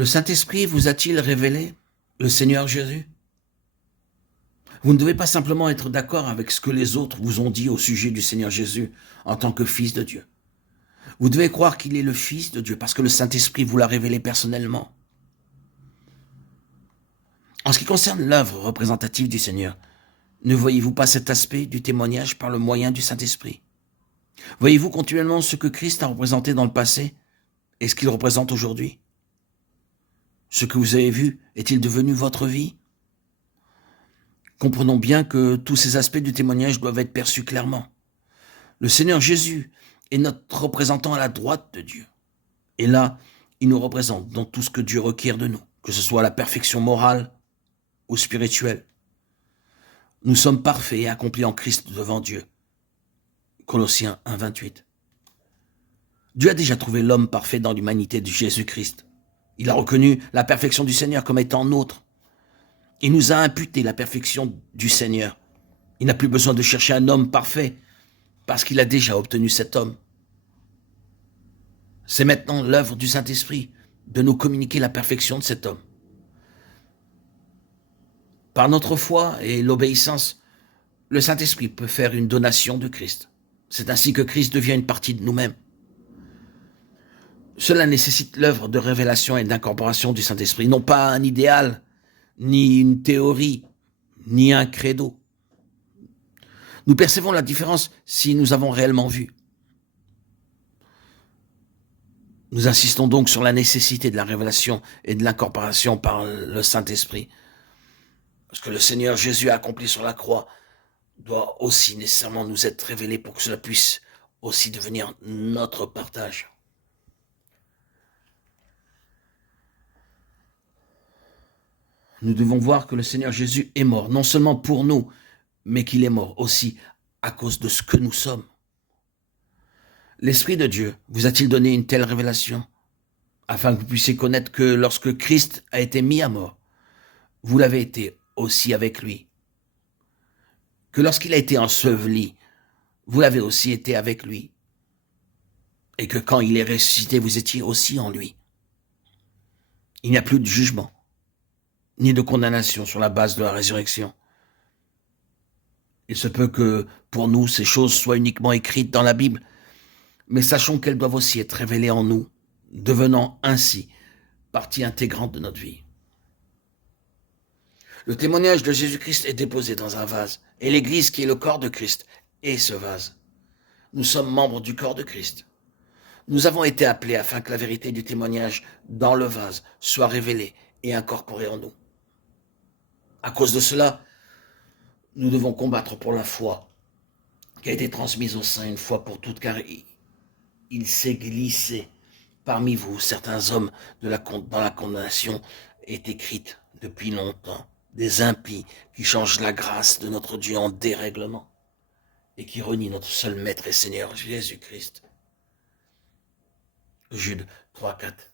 Le Saint-Esprit vous a-t-il révélé le Seigneur Jésus? Vous ne devez pas simplement être d'accord avec ce que les autres vous ont dit au sujet du Seigneur Jésus en tant que Fils de Dieu. Vous devez croire qu'il est le Fils de Dieu parce que le Saint-Esprit vous l'a révélé personnellement. En ce qui concerne l'œuvre représentative du Seigneur, ne voyez-vous pas cet aspect du témoignage par le moyen du Saint-Esprit? Voyez-vous continuellement ce que Christ a représenté dans le passé et ce qu'il représente aujourd'hui? Ce que vous avez vu est-il devenu votre vie? Comprenons bien que tous ces aspects du témoignage doivent être perçus clairement. Le Seigneur Jésus est notre représentant à la droite de Dieu. Et là, il nous représente dans tout ce que Dieu requiert de nous, que ce soit la perfection morale ou spirituelle. Nous sommes parfaits et accomplis en Christ devant Dieu. Colossiens 1, 28. Dieu a déjà trouvé l'homme parfait dans l'humanité de Jésus-Christ. Il a reconnu la perfection du Seigneur comme étant nôtre. Il nous a imputé la perfection du Seigneur. Il n'a plus besoin de chercher un homme parfait parce qu'il a déjà obtenu cet homme. C'est maintenant l'œuvre du Saint-Esprit de nous communiquer la perfection de cet homme. Par notre foi et l'obéissance, le Saint-Esprit peut faire une donation de Christ. C'est ainsi que Christ devient une partie de nous-mêmes. Cela nécessite l'œuvre de révélation et d'incorporation du Saint-Esprit, non pas un idéal, ni une théorie, ni un credo. Nous percevons la différence si nous avons réellement vu. Nous insistons donc sur la nécessité de la révélation et de l'incorporation par le Saint-Esprit. Ce que le Seigneur Jésus a accompli sur la croix doit aussi nécessairement nous être révélé pour que cela puisse aussi devenir notre partage. Nous devons voir que le Seigneur Jésus est mort, non seulement pour nous, mais qu'il est mort aussi à cause de ce que nous sommes. L'Esprit de Dieu vous a-t-il donné une telle révélation, afin que vous puissiez connaître que lorsque Christ a été mis à mort, vous l'avez été aussi avec lui, que lorsqu'il a été enseveli, vous l'avez aussi été avec lui, et que quand il est ressuscité, vous étiez aussi en lui. Il n'y a plus de jugement, ni de condamnation sur la base de la résurrection. Il se peut que, pour nous, ces choses soient uniquement écrites dans la Bible, mais sachons qu'elles doivent aussi être révélées en nous, devenant ainsi partie intégrante de notre vie. Le témoignage de Jésus-Christ est déposé dans un vase, et l'Église, qui est le corps de Christ, est ce vase. Nous sommes membres du corps de Christ. Nous avons été appelés afin que la vérité du témoignage dans le vase soit révélée et incorporée en nous. À cause de cela, nous devons combattre pour la foi qui a été transmise au sein une fois pour toutes, car il s'est glissé parmi vous certains hommes dont la condamnation est écrite depuis longtemps, des impies qui changent la grâce de notre Dieu en dérèglement et qui renient notre seul Maître et Seigneur Jésus-Christ. Jude 3, 4.